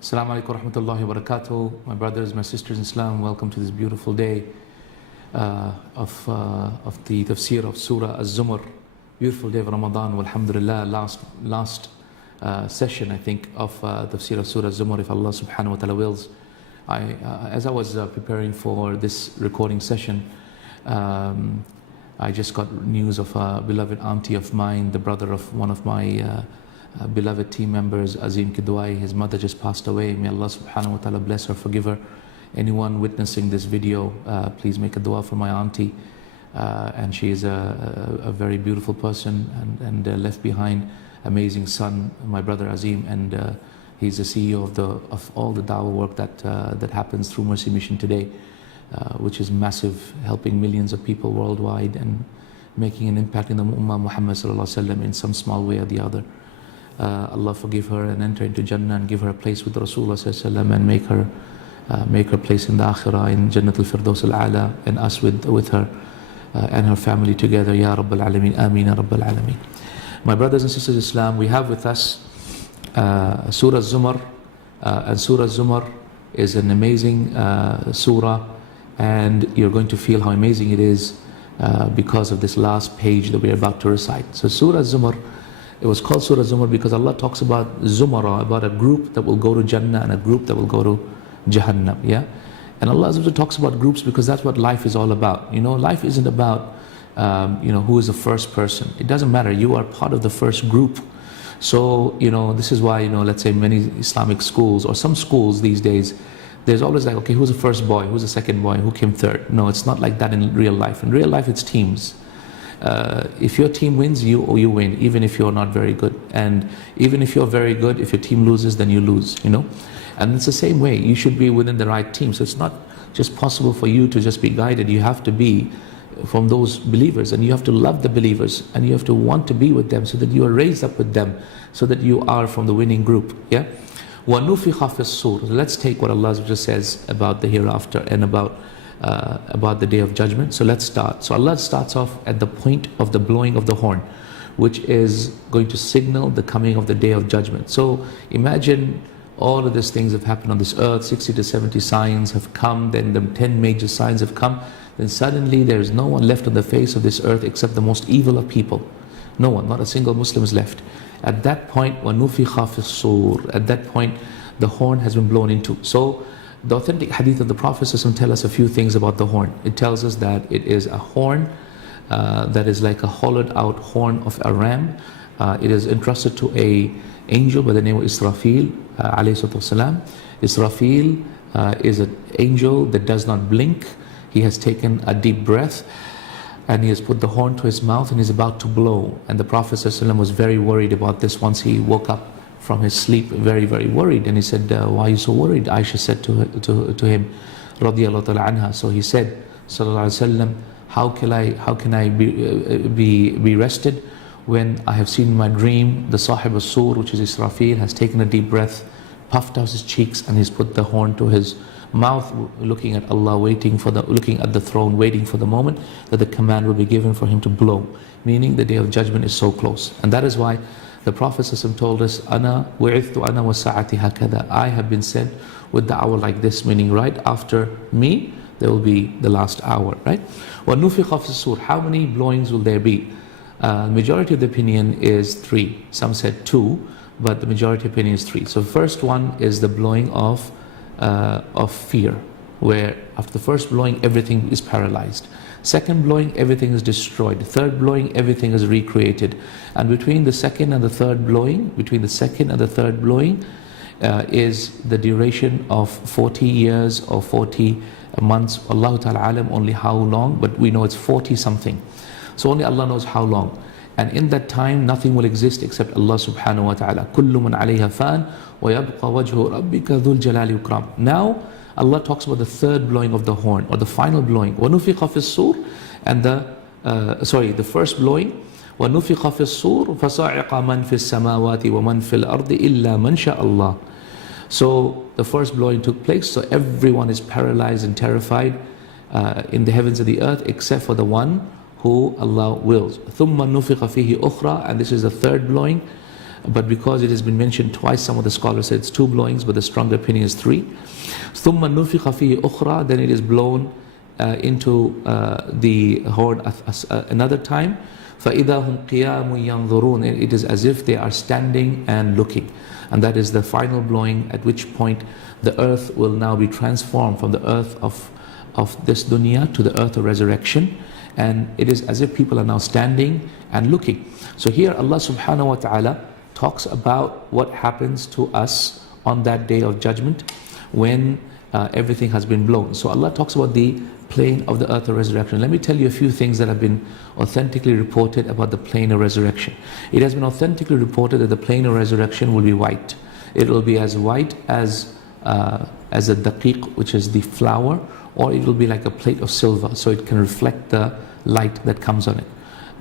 Assalamu alaikum wa rahmatullahi wa barakatuh. My brothers, my sisters in Islam, welcome to this beautiful day of the tafsir of Surah Az-ZUMAR. Beautiful day of Ramadan, alhamdulillah. Last session, I think, of tafsir of Surah Az-ZUMAR, if Allah subhanahu wa ta'ala wills. As I was preparing for this recording session, I just got news of a beloved auntie of mine, the brother of one of my beloved team members, Azim Kidwai. His mother just passed away. May Allah subhanahu wa ta'ala bless her, forgive her. Anyone witnessing this video, please make a dua for my auntie. And she is a very beautiful person and left behind amazing son, my brother Azim, and he's the CEO of all the dawah work that happens through Mercy Mission today, which is massive, helping millions of people worldwide and making an impact in the Ummah Muhammad sallallahu alaihi wasallam in some small way or the other. Allah forgive her and enter into Jannah and give her a place with Rasulullah sallallahu alaihi wasallam and make her place in the Akhirah in Jannatul Firdaus al-A'la, and us with her and her family together. Ya Rabbal Alameen, Ameen Ya Rabbal Alameen. My brothers and sisters in Islam, we have with us Surah Az-ZUMAR, and Surah Az-ZUMAR is an amazing surah, and you're going to feel how amazing it is because of this last page that we're about to recite. So Surah Az-ZUMAR, it was called Surah Az-ZUMAR because Allah talks about Zumara, about a group that will go to Jannah and a group that will go to Jahannam. Yeah, and Allah talks about groups because that's what life is all about. You know, life isn't about who is the first person. It doesn't matter. You are part of the first group. So this is why let's say many Islamic schools or some schools these days, there's always like, okay, who's the first boy, who's the second boy, who came third? No, it's not like that in real life. In real life, it's teams. If your team wins, you win, even if you're not very good. And even if you're very good, if your team loses, then you lose, And it's the same way. You should be within the right team. So it's not just possible for you to just be guided. You have to be from those believers, and you have to love the believers, and you have to want to be with them so that you are raised up with them, so that you are from the winning group. Yeah? وَنُفِخَ فِي الصُّورِ. Let's take what Allah just says about the hereafter and about the day of judgment. So let's start. So Allah starts off at the point of the blowing of the horn, which is going to signal the coming of the day of judgment. So imagine all of these things have happened on this earth. 60 to 70 signs have come, then the 10 major signs have come. Then suddenly there is no one left on the face of this earth except the most evil of people. No one, not a single Muslim is left. At that point, وَنُفِخَ فِي الصُّورِ. At that point, the horn has been blown into. So the authentic hadith of the Prophet tell us a few things about the horn. It tells us that it is a horn that is like a hollowed out horn of a ram. It is entrusted to an angel by the name of Israfil alayhi wasalam. Israfil is an angel that does not blink. He has taken a deep breath and he has put the horn to his mouth and he's about to blow. And the Prophet was very worried about this once he woke up from his sleep, very, very worried. And he said, why are you so worried? Aisha said to him, radiyallahu ta'ala anha. So he said, sallallahu alayhi wasallam, how can I be rested when I have seen in my dream the Sahib al-Sur, which is Israfil, has taken a deep breath, puffed out his cheeks, and he's put the horn to his mouth, looking at Allah, looking at the throne, waiting for the moment that the command will be given for him to blow. Meaning the day of judgment is so close. And that is why the Prophet told us, Ana wa'ithtu ana wa sa'ati hakada. I have been sent with the hour like this, meaning right after me, there will be the last hour, right? وَنُفِخَ فِي الصُّورِ. How many blowings will there be? Majority of the opinion is 3. Some said 2, but the majority opinion is 3. So first one is the blowing of fear, where after the first blowing, everything is paralyzed. Second blowing, everything is destroyed. Third blowing, everything is recreated. And between the second and the third blowing, is the duration of 40 years or 40 months. Allah Ta'ala alam, only how long, but we know it's 40 something. So only Allah knows how long. And in that time, nothing will exist except Allah subhanahu wa ta'ala. كُلُّ مَنْ عَلَيْهَا فَانٍ وَيَبْقَى وَجْهُ رَبِّكَ ذُو الْجَلَالِ وَالْإِكْرَامِ. Now, Allah talks about the third blowing of the horn, or the final blowing. وَنُفِخَ فِي الصُّورِ. And the first blowing. وَنُفِخَ فِي الصُّورِ فَصَعِقَ مَنْ فِي السَّمَاوَاتِ وَمَنْ فِي الْأَرْضِ إِلَّا مَنْ شَاءَ اللَّهِ. So the first blowing took place, so everyone is paralyzed and terrified in the heavens and the earth, except for the one who Allah wills. ثُمَّ نُفِخَ فِيهِ أُخْرَى. And this is the third blowing. but because it has been mentioned twice, some of the scholars say it's 2 blowings, but the stronger opinion is 3. ثُمَّ نُفِخَ فِيهِ أُخْرَى, then it is blown into the horn another time. فَإِذَا هُمْ قِيَامٌ يَنْظُرُونَ, it is as if they are standing and looking. And that is the final blowing, at which point the earth will now be transformed from the earth of this dunya to the earth of resurrection. And it is as if people are now standing and looking. So here Allah subhanahu wa ta'ala talks about what happens to us on that day of judgment when everything has been blown. So Allah talks about the plane of the earth of resurrection. Let me tell you a few things that have been authentically reported about the plane of resurrection. It has been authentically reported that the plane of resurrection will be white. It will be as white as a daqiq, which is the flour, or it will be like a plate of silver, so it can reflect the light that comes on it.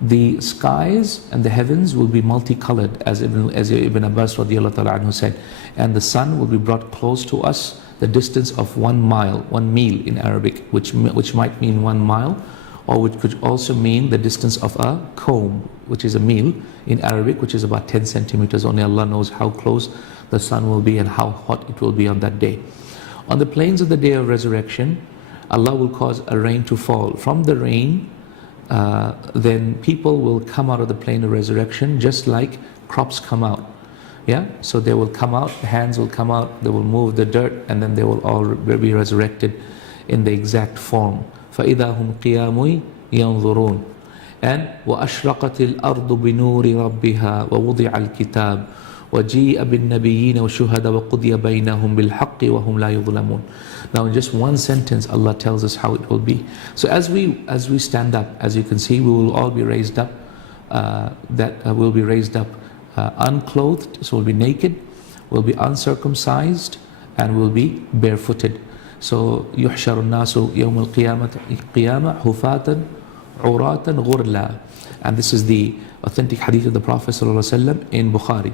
The skies and the heavens will be multicolored, as Ibn Abbas radiallahu ta'ala anhu said, and the sun will be brought close to us, the distance of 1 mile, 1 mil in Arabic, which might mean 1 mile, or which could also mean the distance of a comb, which is a mil in Arabic, which is about 10 centimeters. Only Allah knows how close the sun will be and how hot it will be on that day. On the plains of the day of resurrection, Allah will cause a rain to fall. From the rain, then people will come out of the plane of resurrection just like crops come out. Yeah, so they will come out, hands will come out, they will move the dirt, and then they will all be resurrected in the exact form. فَإِذَا هُمْ قِيَامٌ يَنْظُرُونَ. And وَأَشْرَقَتِ الْأَرْضُ بِنُورِ رَبِّهَا وَوُضِعَ الْكِتَابُ وَجِيءَ بِالنَّبِيِّينَ وَالشُّهَدَاءِ وَقُضِيَ بَيْنَهُمْ بِالْحَقِّ وَهُمْ لَا يُظْلَمُونَ. Now in just one sentence, Allah tells us how it will be. So as we stand up, as you can see, we will all be raised up, we'll be raised up unclothed, so we'll be naked, we'll be uncircumcised, and we'll be barefooted. So يُحْشَرُ النَّاسُ يَوْمَ الْقِيَامَةِ حُفَاةً عُرَاةً غُرْلًا. And this is the authentic hadith of the Prophet ﷺ in Bukhari.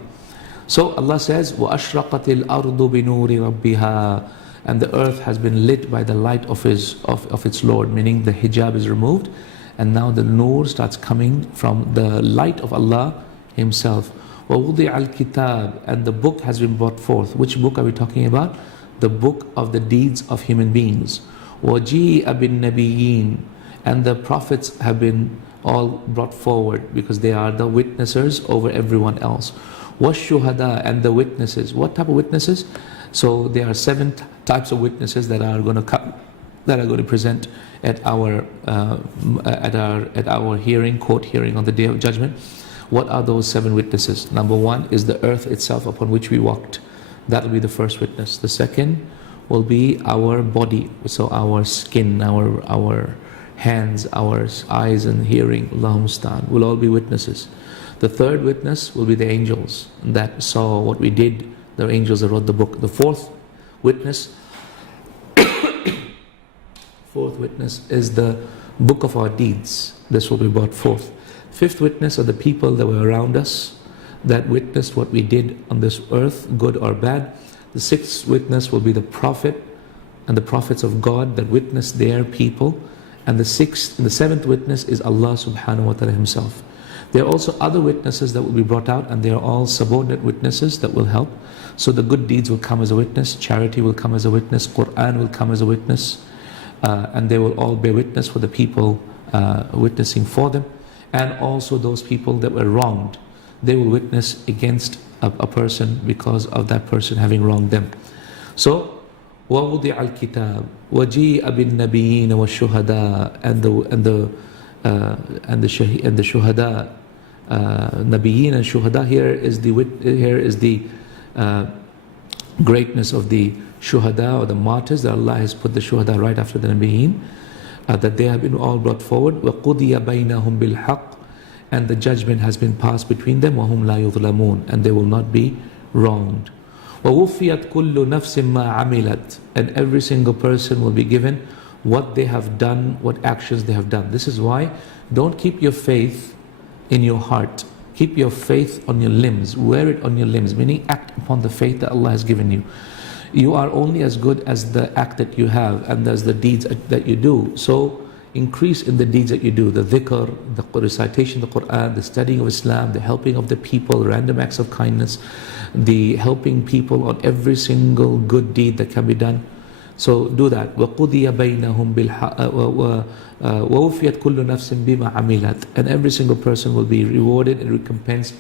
So Allah says, وَأَشْرَقَتِ الْأَرْضُ بِنُورِ رَبِّهَا. And the earth has been lit by the light of its Lord, meaning the hijab is removed, and now the nur starts coming from the light of Allah Himself. وَوُضِعَ الْكِتَابِ. And the book has been brought forth. Which book are we talking about? The book of the deeds of human beings. وَجِيءَ بِالنَّبِيِّينَ. And the prophets have been all brought forward because they are the witnessers over everyone else. وَالشُّهَدَاء. And the witnesses. What type of witnesses? So there are 7 types of witnesses that are going to come, that are going to present at our hearing, court hearing on the day of judgment. What are those 7 witnesses? Number 1 is the earth itself upon which we walked. That will be the first witness. The second will be our body, so our skin, our hands, our eyes and hearing, Allahumma musta'an, will all be witnesses. The third witness will be the angels that saw what we did, the angels that wrote the book. The fourth witness is the book of our deeds. This will be brought forth. Fifth witness are the people that were around us that witnessed what we did on this earth, good or bad. The sixth witness will be the prophet and the prophets of God that witnessed their people. And the seventh witness is Allah subhanahu wa ta'ala Himself. There are also other witnesses that will be brought out, and they are all subordinate witnesses that will help. So the good deeds will come as a witness, charity will come as a witness, Quran will come as a witness, and they will all bear witness for the people witnessing for them. And also those people that were wronged, they will witness against a person because of that person having wronged them. So وَوُضِعَ الْكِتَابِ وَجِيءَ بِالنَّبِيِّينَ وَالشُّهَدَاءِ and the shuhada, nabiyyin and shuhada. Here is the greatness of the shuhada or the martyrs, that Allah has put the shuhada right after the nabiyyin, that they have been all brought forward. وَقُضِيَ بَيْنَهُمْ بِالْحَقِّ. And the judgment has been passed between them. وَهُمْ لَا يُظْلَمُونَ. And they will not be wronged. وَوُفِّيَتْ كُلُّ نَفْسٍ مَا عَمِلَتْ. And every single person will be given what they have done, what actions they have done. This is why don't keep your faith in your heart. Keep your faith on your limbs. Wear it on your limbs, meaning act upon the faith that Allah has given you. You are only as good as the act that you have and as the deeds that you do. So increase in the deeds that you do, the dhikr, the recitation of the Quran, the studying of Islam, the helping of the people, random acts of kindness, the helping people on every single good deed that can be done. So do that. وَقُضِيَ بَيْنَهُمْ وَوُفِيَتْ كُلُّ نَفْسٍ بِمَا عَمِلَتْ. And every single person will be rewarded and recompensed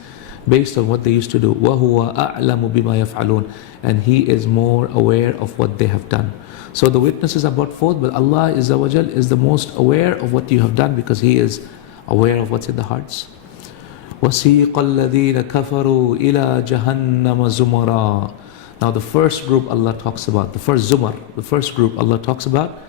based on what they used to do. وَهُوَ أَعْلَمُ بِمَا يَفْعَلُونَ. And He is more aware of what they have done. So the witnesses are brought forth, but Allah is the most aware of what you have done, because He is aware of what's in the hearts. وَسِيقَ الَّذِينَ كَفَرُوا إِلَى جَهَنَّمَ زُمَرًا. Now the first group Allah talks about, the first zumar, the first group Allah talks about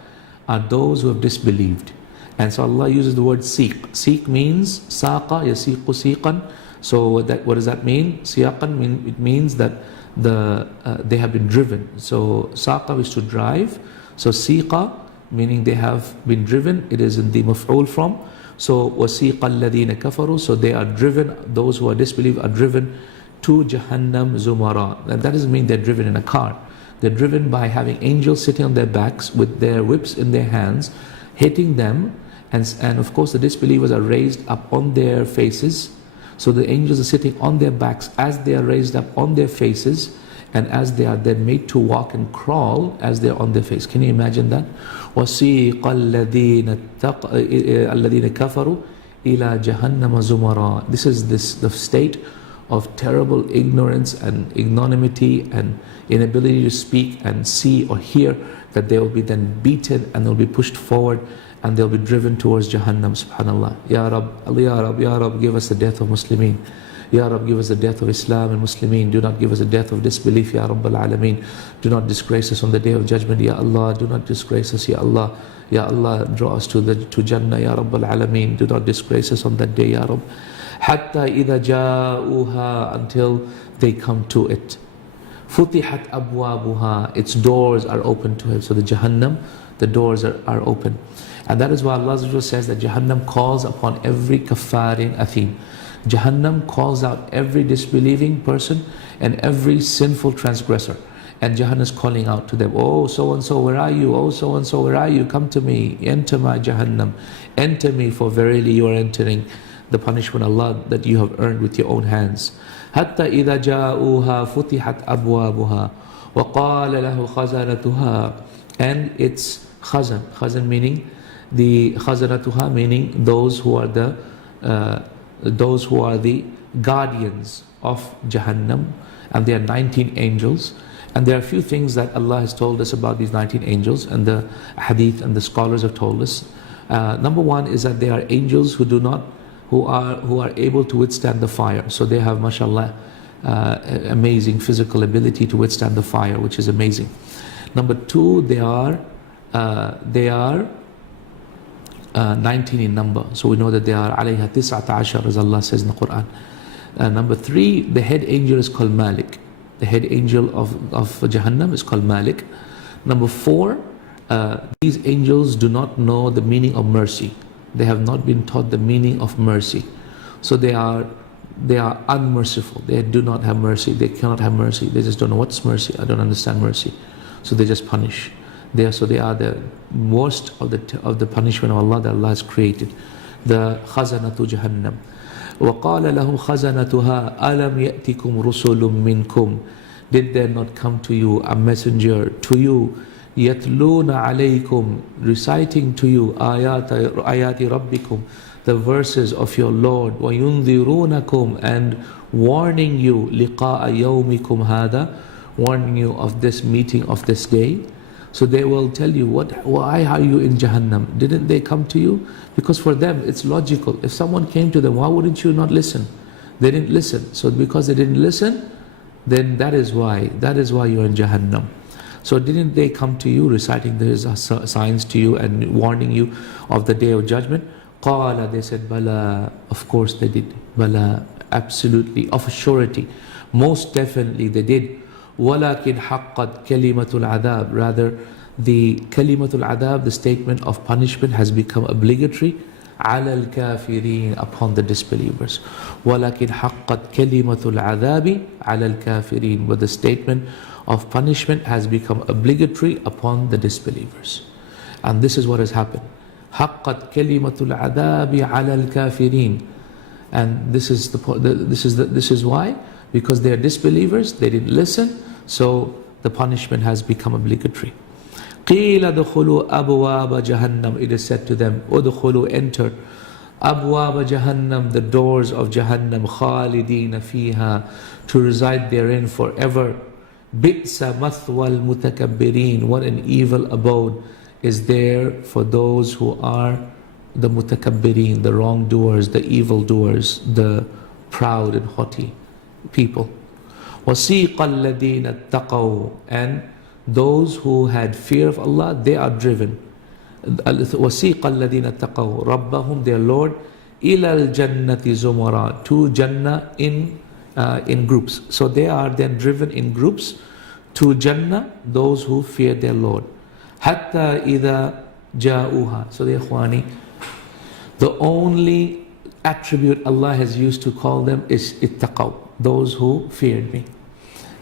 are those who have disbelieved. And so Allah uses the word seek. Seek means saqa yasiqu siqan. So what does that mean? Siyaqan, it means that they have been driven. So saqa is to drive. So siqa, meaning they have been driven, it is in the maf'ul from. So wasiqa alladhina kafaru, so they are driven, those who are disbelieved are driven to Jahannam Zumara. And that doesn't mean they're driven in a car. They're driven by having angels sitting on their backs with their whips in their hands, hitting them, and of course the disbelievers are raised up on their faces. So the angels are sitting on their backs as they are raised up on their faces, and as they are then made to walk and crawl as they're on their face. Can you imagine that? وَسِيقَ الَّذِينَ كَفَرُوا إِلَى جَهَنَّمَ زُمَرًا. This is the state of terrible ignorance and ignominy and inability to speak and see or hear, that they will be then beaten and they'll be pushed forward and they'll be driven towards Jahannam. Subhanallah. Ya Rab, Ya Rab, Ya Rab, give us the death of Muslimin. Ya Rab, give us the death of Islam and Muslimin. Do not give us the death of disbelief, Ya Rabbal Alameen. Do not disgrace us on the day of judgment, Ya Allah. Do not disgrace us, Ya Allah. Ya Allah, draw us to Jannah, Ya Rabbal Alameen. Do not disgrace us on that day, Ya Rab. Hatta idha ja'uha, until they come to it. Futihat abwabuha, its doors are open to it. So the Jahannam, the doors are open. And that is why Allah says that Jahannam calls upon every kafarin athim. Jahannam calls out every disbelieving person and every sinful transgressor. And Jahannam is calling out to them, oh so and so, where are you? Oh so and so, where are you? Come to me, enter my Jahannam. Enter me, for verily you are entering the punishment Allah that you have earned with your own hands. Hatta idha ja'uha futihat abwabuha wa qala lahu khazanatuha. And it's khazan meaning the khazanatuha, meaning those who are the guardians of Jahannam, and there are 19 angels. And there are a few things that Allah has told us about these 19 angels, and the hadith and the scholars have told us. Number one is that they are angels who are able to withstand the fire. So they have, mashallah, amazing physical ability to withstand the fire, which is amazing. Number two, they are 19 in number. So we know that they are alayha tis'ata ashar, as Allah says in the Quran. Number three, the head angel is called Malik. The head angel of Jahannam is called Malik. Number four, these angels do not know the meaning of mercy. They have not been taught the meaning of mercy. So they are unmerciful. They do not have mercy. They cannot have mercy. They just don't know what's mercy. I don't understand mercy. So they just punish. They are the worst of the punishment of Allah that Allah has created. The khazanatu Jahannam. وَقَالَ لَهُمْ خَزَنَتُهَا أَلَمْ يَأْتِكُمْ رُسُلٌ مِّنْكُمْ. Did there not come to you a messenger to you, يَتْلُونَ عَلَيْكُمْ, reciting to you آيَاتِ رَبِّكُمْ, the verses of your Lord, وَيُنذِرُونَكُمْ, and warning you لِقَاءَ يَوْمِكُمْ هَذَا, warning you of this meeting of this day. So they will tell you, why are you in Jahannam? Didn't they come to you? Because for them it's logical. If someone came to them, why wouldn't you not listen? They didn't listen. So because they didn't listen, then that is why you're in Jahannam. So didn't they come to you reciting these signs to you and warning you of the day of judgment? Qala, they said, Bala, of course they did. Bala, absolutely, of a surety. Most definitely they did. وَلَكِنْ حَقَّتْ كَلِمَةُ الْعَذَابِ, rather the kalimatul adab, the statement of punishment, has become obligatory عَلَى الْكَافِرِينَ, upon the disbelievers. وَلَكِنْ حَقَّتْ كَلِمَةُ الْعَذَابِ عَلَى الْكَافِرِينَ, but the statement of punishment has become obligatory upon the disbelievers. And this is what has happened. حقت كلمة العذاب على الكافرين. And this is why, because they are disbelievers, they didn't listen, so the punishment has become obligatory. قِيلَ دُخُلُوا أَبْوَابَ جَهَنَّمْ. It is said to them, "Udkhulu, enter, أَبْوَابَ جَهَنَّمْ, the doors of Jahannam, خَالِدِينَ فِيهَا, to reside therein forever. بِئْسَ مَثْوَى الْمُتَكَبِّرِينَ, what an evil abode is there for those who are the mutakabbirin, the wrongdoers, the evildoers, the proud and haughty people. وَسِيقَ الَّذِينَ اتَّقَوْا, and those who had fear of Allah, they are driven. وَسِيقَ الَّذِينَ اتَّقَوْا رَبَّهُمْ, their Lord, إِلَى الْجَنَّةِ زُمَرًا, to Jannah in groups. So they are then driven in groups to Jannah, those who fear their Lord. حَتَّى إِذَا جَاءُوهَا. So the Ikhwani, the only attribute Allah has used to call them is ittaqaw, those who feared me.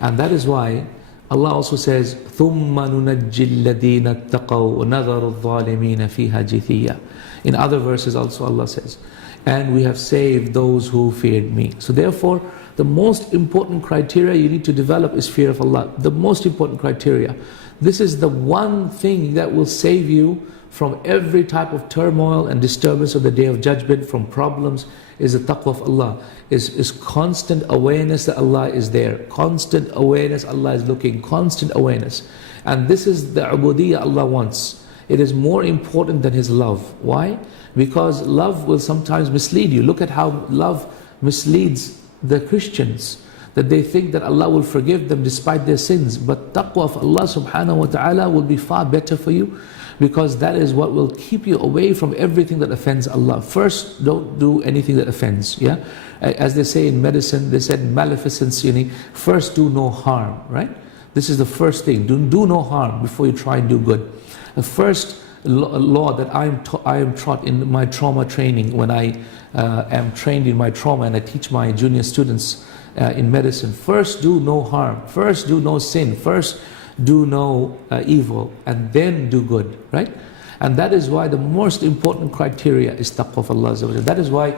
And that is why Allah also says, ثُمَّ نُنَجِّي الَّذِينَ اتَّقَوْا وَنَذَرُ الظَّالِمِينَ فِيهَا جِثِيًّا. In other verses also Allah says, and we have saved those who feared me. So therefore, the most important criteria you need to develop is fear of Allah. The most important criteria. This is the one thing that will save you from every type of turmoil and disturbance of the Day of Judgment, from problems, is the taqwa of Allah, is constant awareness that Allah is there, constant awareness Allah is looking, constant awareness. And this is the ubudiyyah Allah wants. It is more important than His love. Why? Because love will sometimes mislead you. Look at how love misleads the Christians, that they think that Allah will forgive them despite their sins. But taqwa of Allah subhanahu wa ta'ala will be far better for you, because that is what will keep you away from everything that offends Allah. First, don't do anything that offends. Yeah, as they say in medicine, they said maleficence. First, do no harm. Right? This is the first thing. Do no harm before you try and do good. The first law that I am taught in my trauma training, when I am trained in my trauma and I teach my junior students in medicine. First, do no harm. First, do no sin. First, do no evil, and then do good, right? And that is why the most important criteria is taqwa of Allah. That is why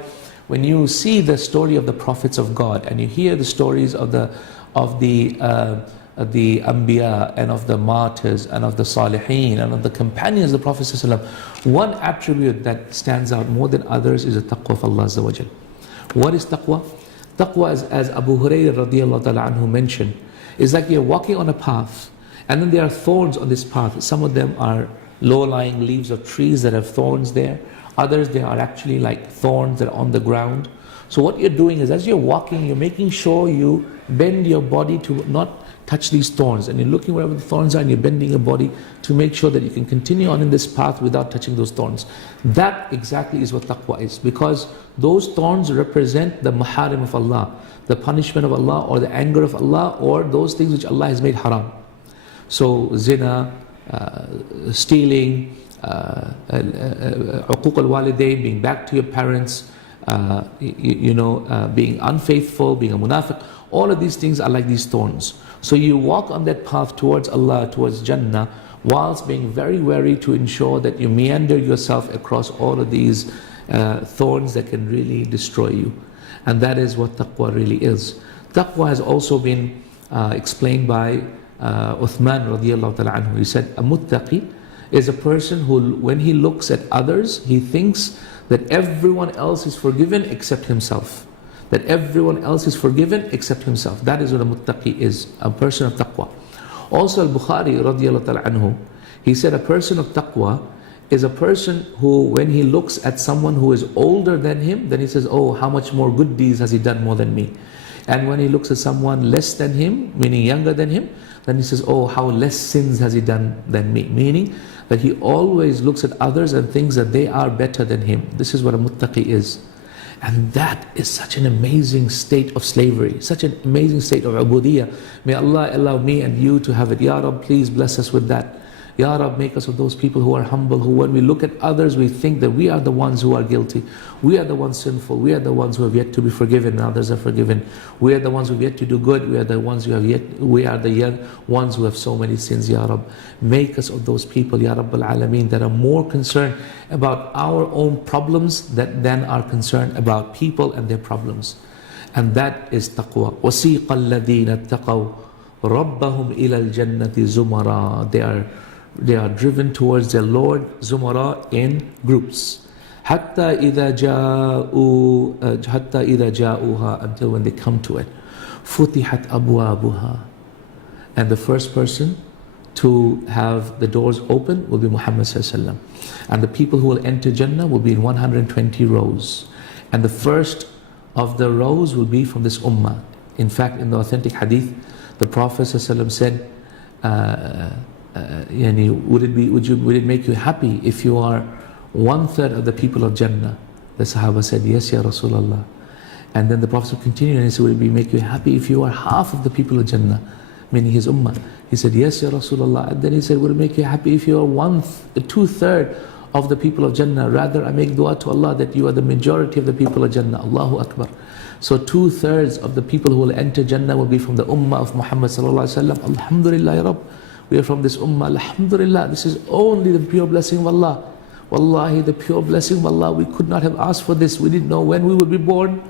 when you see the story of the prophets of God, and you hear the stories of the Anbiya, and of the martyrs, and of the Salihin, and of the companions of the Prophet ﷺ, one attribute that stands out more than others is the taqwa of Allah. What is taqwa? Taqwa is, as Abu Hurairah radiallahu ta'ala anhu mentioned, is like you're walking on a path, and then there are thorns on this path. Some of them are low-lying leaves of trees that have thorns there. Others, they are actually like thorns that are on the ground. So what you're doing is, as you're walking, you're making sure you bend your body to not touch these thorns. And you're looking wherever the thorns are, and you're bending your body to make sure that you can continue on in this path without touching those thorns. That exactly is what taqwa is. Because those thorns represent the maharim of Allah, the punishment of Allah, or the anger of Allah, or those things which Allah has made haram. So zina, stealing, uquq al-walidain, being back to your parents, being unfaithful, being a munafiq, all of these things are like these thorns. So you walk on that path towards Allah, towards Jannah, whilst being very wary to ensure that you meander yourself across all of these thorns that can really destroy you. And that is what taqwa really is. Taqwa has also been explained by Uthman radiallahu ta'ala anhu. He said, a muttaqi is a person who, when he looks at others, he thinks that everyone else is forgiven except himself. That everyone else is forgiven except himself. That is what a muttaqi is, a person of taqwa. Also Al-Bukhari radiallahu ta'ala anhu, he said a person of taqwa is a person who, when he looks at someone who is older than him, then he says, oh, how much more good deeds has he done more than me? And when he looks at someone less than him, meaning younger than him, then he says, oh, how less sins has he done than me? Meaning that he always looks at others and thinks that they are better than him. This is what a muttaqi is. And that is such an amazing state of slavery, such an amazing state of ubudiyyah. May Allah allow me and you to have it. Ya Rab, please bless us with that. Ya Rab, make us of those people who are humble, who when we look at others, we think that we are the ones who are guilty. We are the ones sinful. We are the ones who have yet to be forgiven and others are forgiven. We are the ones who have yet to do good. We are the ones we are the young ones who have so many sins, Ya Rab. Make us of those people, Ya Rabbal Alameen, that are more concerned about our own problems than are concerned about people and their problems. And that is taqwa. وَسِيقَ الَّذِينَ اتَّقَوْا رَبَّهُمْ إِلَى الْجَنَّةِ زُمَرًا. They are driven towards their Lord, Zumara, in groups. حَتَّى إِذَا جَاءُوهَا, until when they come to it. فُتِحَتْ أَبْوَابُهَا. And the first person to have the doors open will be Muhammad sallallahu alaihi wasallam. And the people who will enter Jannah will be in 120 rows. And the first of the rows will be from this ummah. In fact, in the authentic hadith, the Prophet sallallahu alaihi wasallam said, would it make you happy if you are 1/3 of the people of Jannah? The Sahaba said, yes, Ya Rasulullah. And then the Prophet continued and he said, would it make you happy if you are half of the people of Jannah, meaning his ummah? He said, yes, Ya Rasulullah. And then he said, would it make you happy if you are 2/3 of the people of Jannah? Rather, I make dua to Allah that you are the majority of the people of Jannah. Allahu Akbar. So 2/3 of the people who will enter Jannah will be from the ummah of Muhammad sallallahu alaihi wasallam. Alhamdulillah, Ya Rabb. We are from this ummah. Alhamdulillah. This is only the pure blessing of Allah. Wallahi, the pure blessing of Allah. We could not have asked for this. We didn't know when we would be born.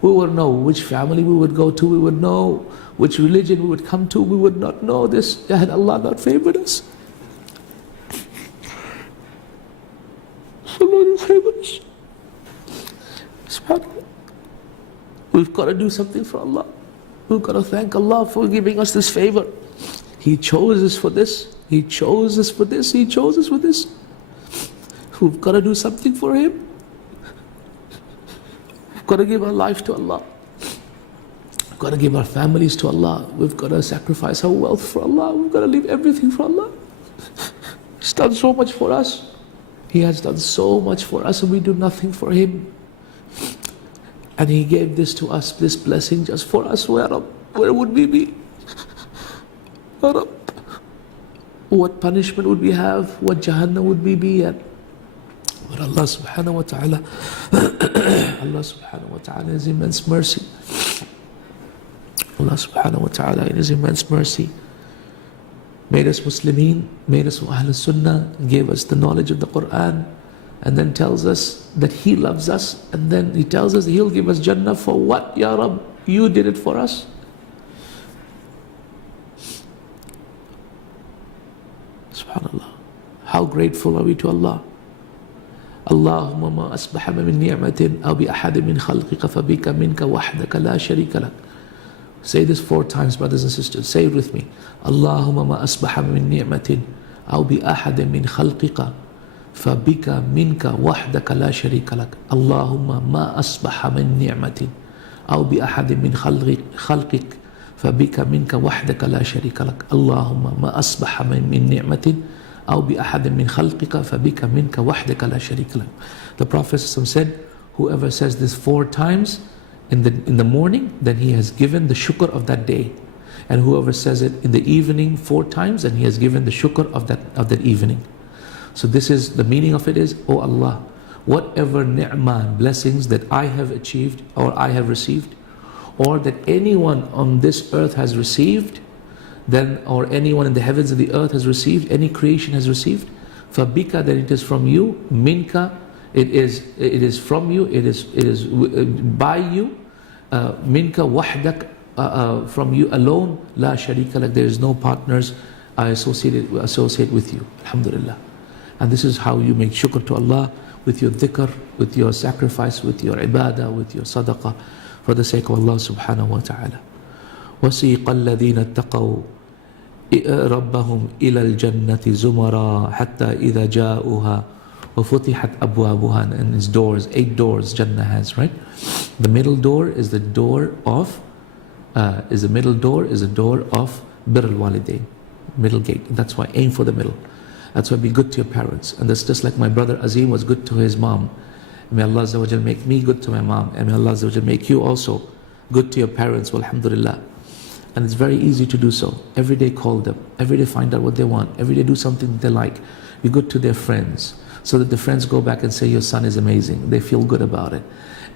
We would know which family we would go to. We would know which religion we would come to. We would not know this had Allah not favored us. Allah has favored us. SubhanAllah. We've got to do something for Allah. We've got to thank Allah for giving us this favor. He chose us for this. He chose us for this. He chose us for this. We've got to do something for Him. We've got to give our life to Allah. We've got to give our families to Allah. We've got to sacrifice our wealth for Allah. We've got to leave everything for Allah. He's done so much for us. He has done so much for us and we do nothing for Him. And He gave this to us, this blessing just for us. Where would we be? What punishment would we have? What Jahannam would we be at? But Allah subhanahu wa ta'ala, Allah subhanahu wa ta'ala in His immense mercy. Allah subhanahu wa ta'ala in His immense mercy made us Muslimin, made us Ahlul Sunnah, gave us the knowledge of the Quran, and then tells us that He loves us, and then He tells us He'll give us Jannah for what? Ya Rabb, You did it for us. SubhanAllah. How grateful are we to Allah? Allahumma ma asbaha min ni'matin aw bi ahadin min khalqika fabika minka wahdaka la sharika lak. Say this 4 times, brothers and sisters. Say it with me. Allahumma ma asbaha min ni'matin aw bi ahadin min khalqika fabika minka wahdaka la sharika lak. Allahumma ma asbaha min ni'matin aw bi ahadin min khalqik فبك منك وحدك لا شريك لك. اللهم ما أصبح من نعمة أو بأحد من خلقك فبك منك وحدك لا شريك لك. The Prophet said, whoever says this 4 times in the morning, then he has given the shukr of that day. And whoever says it in the evening 4 times, then he has given the shukr of that evening. So this is, the meaning of it is, O Allah, whatever ni'mah, blessings that I have achieved or I have received, or that anyone on this earth has received, then, or anyone in the heavens and the earth has received, any creation has received, fabika, then it is from you, minka, it is from you, it is by you, minka wahdak, from you alone, la sharika lak, there is no partners associate with you. Alhamdulillah. And this is how you make shukr to Allah, with your dhikr, with your sacrifice, with your ibadah, with your sadaqah, for the sake of Allah subhanahu wa ta'ala. وَسِيقَ الَّذِينَ اتَّقَوْا رَبَّهُمْ إِلَى الْجَنَّةِ زُمَرًا حَتَّى إِذَا جَاءُوهَا وَفُتِحَتْ أَبْوَابُهَا. And its doors, 8 doors Jannah has, right? The middle door is the door of Bir al-Walidain, middle gate. That's why aim for the middle. That's why be good to your parents. And that's just like my brother Azim was good to his mom. May Allah Azza wa Jal make me good to my mom, and may Allah Azza wa Jal make you also good to your parents. Alhamdulillah. And it's very easy to do so. Every day call them. Every day find out what they want. Every day do something they like. Be good to their friends, so that the friends go back and say, your son is amazing. They feel good about it.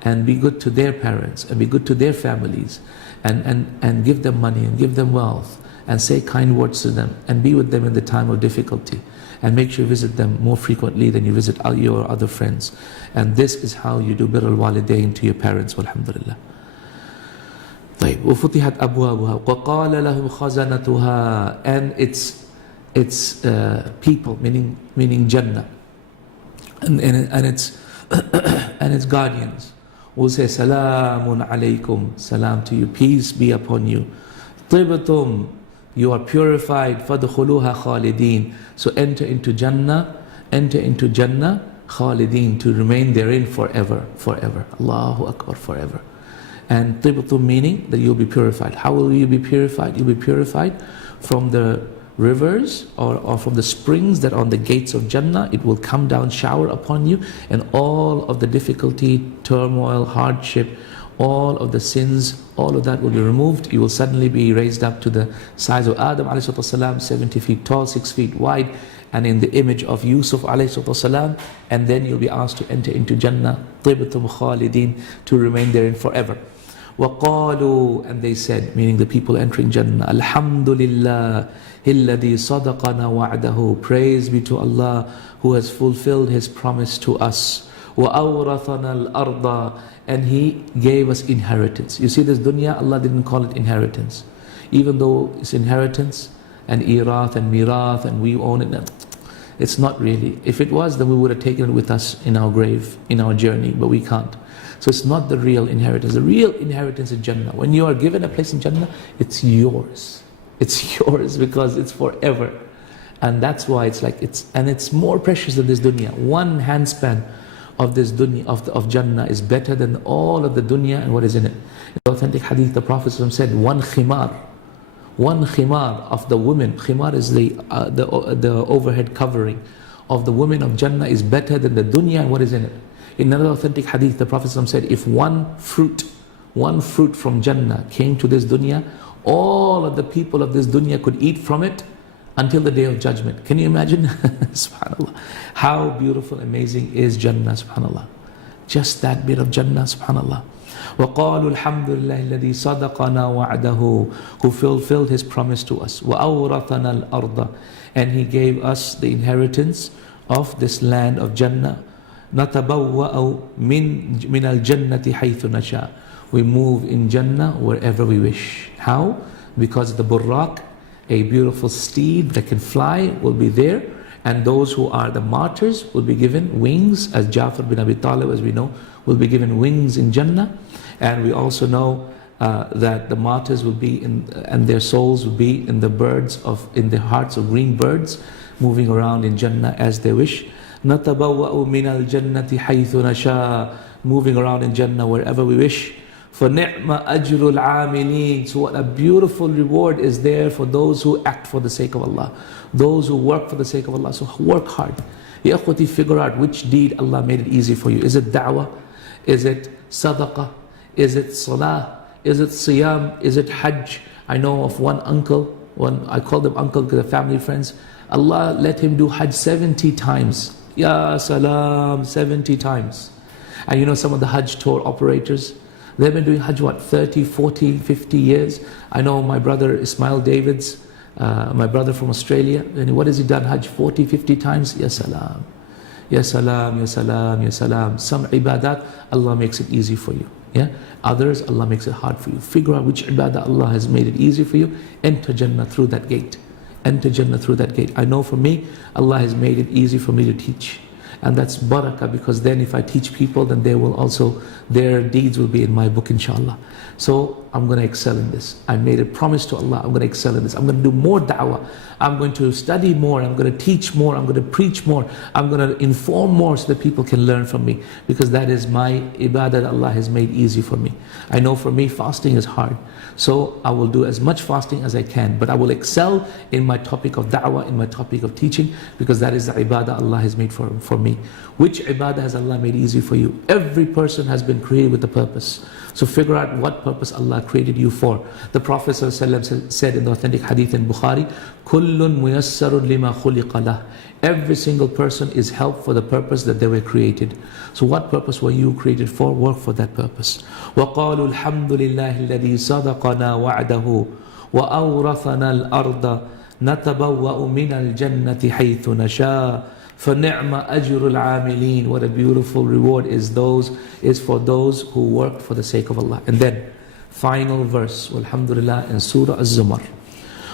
And be good to their parents, and be good to their families. And give them money, and give them wealth, and say kind words to them, and be with them in the time of difficulty. And make sure you visit them more frequently than you visit your other friends. And this is how you do birr al-walidain to your parents. Walhamdulillah. طيب. وفتحت أبوابها وقال لهم خزنتها, and its people, meaning Jannah, and its and its guardians will say, Salamun alaykum, salam to you, peace be upon you. طِبْتُمْ, you are purified. فَدْخُلُوهَا خَالِدِينَ, so enter into Jannah, خالدين, to remain therein forever. Allahu Akbar, forever. And طِبْتُمْ meaning that you'll be purified. How will you be purified? You'll be purified from the rivers or from the springs that are on the gates of Jannah. It will come down, shower upon you, and all of the difficulty, turmoil, hardship, all of the sins, all of that will be removed. You will suddenly be raised up to the size of Adam ﷺ, 70 feet tall, 6 feet wide, and in the image of Yusuf ﷺ, and then you'll be asked to enter into Jannah, طِبْتُمْ خَالِدِينَ, to remain therein forever. وَقَالُوا, and they said, meaning the people entering Jannah, Alhamdulillah, الَّذِي صَدَقَنَا وَعْدَهُ, praise be to Allah who has fulfilled His promise to us. وَأَوْرَثَنَا الْأَرْضَ, and He gave us inheritance. You see, this dunya, Allah didn't call it inheritance. Even though it's inheritance and irath and mirath and we own it, it's not really. If it was, then we would have taken it with us in our grave, in our journey, but we can't. So it's not the real inheritance. The real inheritance is Jannah. When you are given a place in Jannah, it's yours. It's yours because it's forever. And that's why it's like, it's more precious than this dunya. One handspan of this dunya, of Jannah, is better than all of the dunya and what is in it. In the authentic hadith, the Prophet said, one khimar of the women, khimar is the overhead covering of the women of Jannah, is better than the dunya and what is in it. In another authentic hadith, the Prophet said, if one fruit from Jannah came to this dunya, all of the people of this dunya could eat from it until the day of judgment. Can you imagine? Subhanallah. How beautiful, amazing is Jannah, subhanallah. Just that bit of Jannah, subhanallah. وَقَالُوا الْحَمْدُ لِلَّهِ الَّذِي صَدَقَنَا وَعْدَهُ, who fulfilled His promise to us. وَأَوْرَثَنَا الْأَرْضَ, and He gave us the inheritance of this land of Jannah. نَتَبَوَّأُ مِنَ الْجَنَّةِ حَيْثُ نَشَاءُ, we move in Jannah wherever we wish. How? Because the burraq, a beautiful steed that can fly, will be there, and those who are the martyrs will be given wings, as Ja'far bin Abi Talib, as we know, will be given wings in Jannah. And we also know that the martyrs will be and their souls will be in the hearts of green birds, moving around in Jannah as they wish. نَتَبَوَّأُ مِنَ الْجَنَّةِ حَيْثُ نَشَاءُ, moving around in Jannah wherever we wish. فَنِعْمَ أَجْرُ الْعَامِلِينَ, so what a beautiful reward is there for those who act for the sake of Allah, those who work for the sake of Allah. So work hard. Ya akhwati, figure out which deed Allah made it easy for you. Is it da'wah? Is it sadaqah? Is it salah? Is it siyam? Is it hajj? I know of one uncle, I call them uncle because they're family friends. Allah let him do hajj 70 times. Ya salam, 70 times. And you know some of the hajj tour operators, they've been doing hajj 30, 40, 50 years. I know my brother Ismail Davids, my brother from Australia, and what has he done hajj 40, 50 times? Ya salam. Ya salam, ya salam, ya salam. Some ibadat, Allah makes it easy for you. Yeah? Others, Allah makes it hard for you. Figure out which ibadah Allah has made it easy for you. Enter Jannah through that gate. Enter Jannah through that gate. I know for me, Allah has made it easy for me to teach. And that's barakah, because then if I teach people, then they will also, their deeds will be in my book, inshallah. So I'm going to excel in this. I made a promise to Allah, I'm going to excel in this. I'm going to do more da'wah. I'm going to study more. I'm going to teach more. I'm going to preach more. I'm going to inform more so that people can learn from me. Because that is my ibadah that Allah has made easy for me. I know for me, fasting is hard. So I will do as much fasting as I can. But I will excel in my topic of da'wah, in my topic of teaching, because that is the ibadah Allah has made for me. Which ibadah has Allah made easy for you? Every person has been created with a purpose. So figure out what purpose Allah created you for. The Prophet ﷺ said in the authentic hadith in Bukhari, Kullun muyassarun lima khuliqa lah. Every single person is helped for the purpose that they were created. So what purpose were you created for? Work for that purpose. وَقَالُوا الْحَمْدُ لِلَّهِ الَّذِي صَدَقَنَا وَعْدَهُ وَأَوْرَثَنَا الْأَرْضَ نَتَبَوَّأُ مِنَ الْجَنَّةِ حَيْثُ نَشَاءُ فَنِعْمَ أَجْرُ الْعَامِلِينَ. What a beautiful reward is for those who work for the sake of Allah. And then, final verse, Alhamdulillah, in Surah Az-Zumar.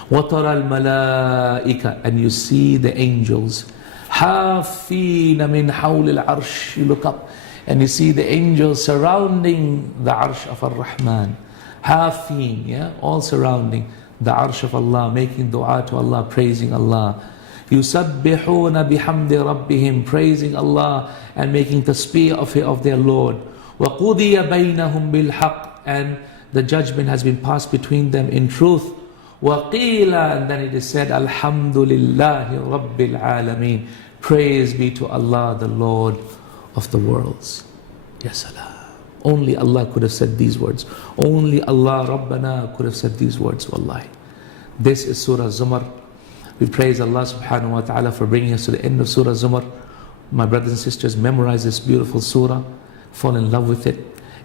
وَتَرَى الْمَلَائِكَ. And you see the angels. حَافِينَ مِنْ حَوْلِ الْعَرْشِ. You look up and you see the angels surrounding the Arsh of Ar-Rahman. Hafeen, yeah, all surrounding the Arsh of Allah, making dua to Allah, praising Allah. يُسَبِّحُونَ بِحَمْدِ رَبِّهِمْ, praising Allah and making tasbih of their Lord. وَقُضِيَ بَيْنَهُمْ بِالْحَقِّ. And the judgment has been passed between them in truth. وَقِيلَ. And then it is said, الْحَمْدُ لِلَّهِ رَبِّ الْعَالَمِينَ. Praise be to Allah, the Lord of the worlds. Ya salam. Only Allah could have said these words. Only Allah Rabbana could have said these words, wallahi. This is Surah Az-Zumar. We praise Allah subhanahu wa ta'ala for bringing us to the end of Surah Az-Zumar. My brothers and sisters, memorize this beautiful surah, fall in love with it,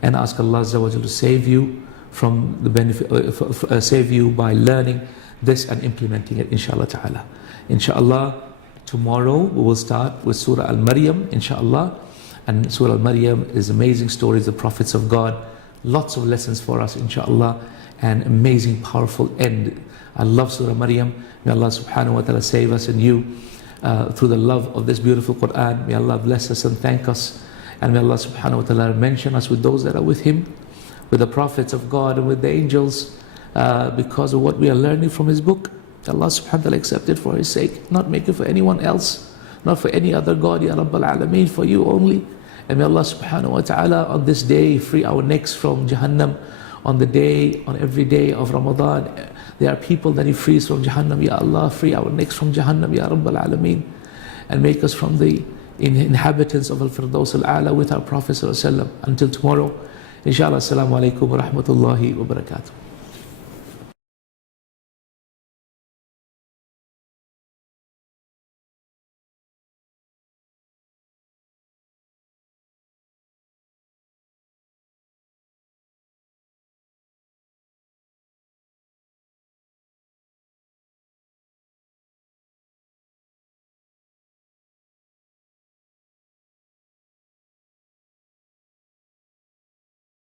and ask Allah Azza wa Jalla to save you from the benefit, save you by learning this and implementing it, inshallah ta'ala. Inshallah, tomorrow we will start with Surah Al-Maryam, inshallah. And Surah Al-Maryam is amazing stories, the prophets of God. Lots of lessons for us, inshallah. And amazing, powerful end. I love Surah Maryam. May Allah subhanahu wa ta'ala save us and you through the love of this beautiful Quran. May Allah bless us and thank us. And may Allah subhanahu wa ta'ala mention us with those that are with Him, with the prophets of God and with the angels, because of what we are learning from His book. Allah subhanahu wa ta'ala accept it for His sake, not make it for anyone else, not for any other God, Ya Rabbal Alameen, for you only. And may Allah subhanahu wa ta'ala on this day free our necks from Jahannam. On every day of Ramadan, there are people that He frees from Jahannam. Ya Allah, free our necks from Jahannam, Ya Rabbal Alameen. And make us from the inhabitants of Al-Firdaus Al-A'la with our Prophet sallallahu alaihi wasallam. Until tomorrow, inshallah, assalamu alaikum wa rahmatullahi wa barakatuh.